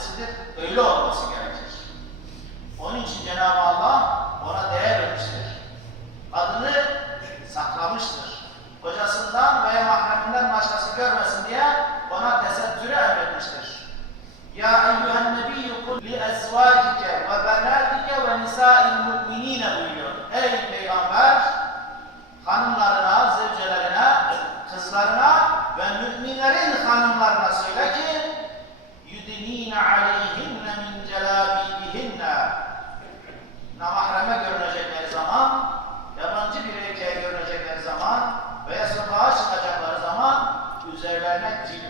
suresidir. Öyle olması gerekir. Onun için Cenab-ı Allah ona değer vermiştir. Adını saklamıştır. Kocasından veya mahreminden başkası görmesin diye ona tesettüre emretmiştir. Ya eyyühen nebiyyü kul li ezvacike ve benatike ve nisa'il mu'minine buyuruyor. Ey Peygamber!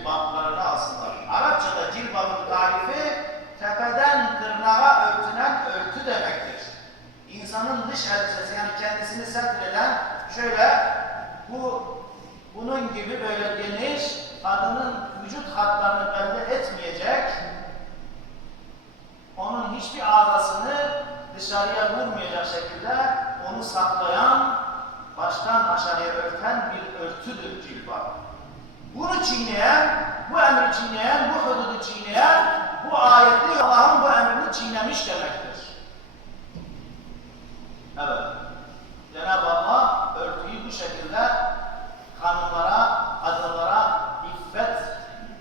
Cilbaplarını alsınlar. Arapçada cilbabın tarifi tepeden tırnağa örtünen örtü demektir. İnsanın dış elbisesi yani kendisini setreden şöyle bu bunun gibi böyle geniş kadının vücut hatlarını belli etmeyecek onun hiçbir ağzasını dışarıya vurmayacak şekilde onu saklayan, baştan aşağıya örten bir örtüdür cilbap. Bunu çiğneyen, bu emri çiğneyen, bu hududu çiğneyen, bu ayetli Allah'ın bu emrini çiğnemiş demektir. Evet. Cenab-ı Allah örtüyü bu şekilde hanımlara, kadınlara iffet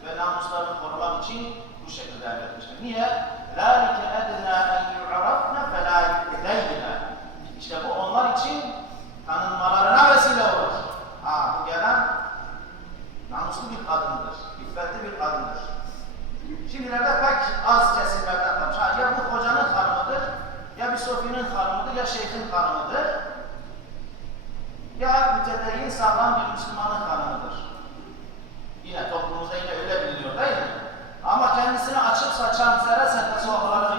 ve namuslarını korumak için bu şekilde emretmiştir. Niye? ذَٰلِكَ Şimdilerde pek az kesimlerden kalmış. Ha, ya bu hocanın hanımıdır, ya bir sofinin hanımıdır, ya şeyhin hanımıdır. Ya mütedeyyin sağlam bir Müslümanın hanımıdır. Yine toplumumuzda yine öyle biliniyor değil mi? Ama kendisini açıp saçan, sere sere sofralara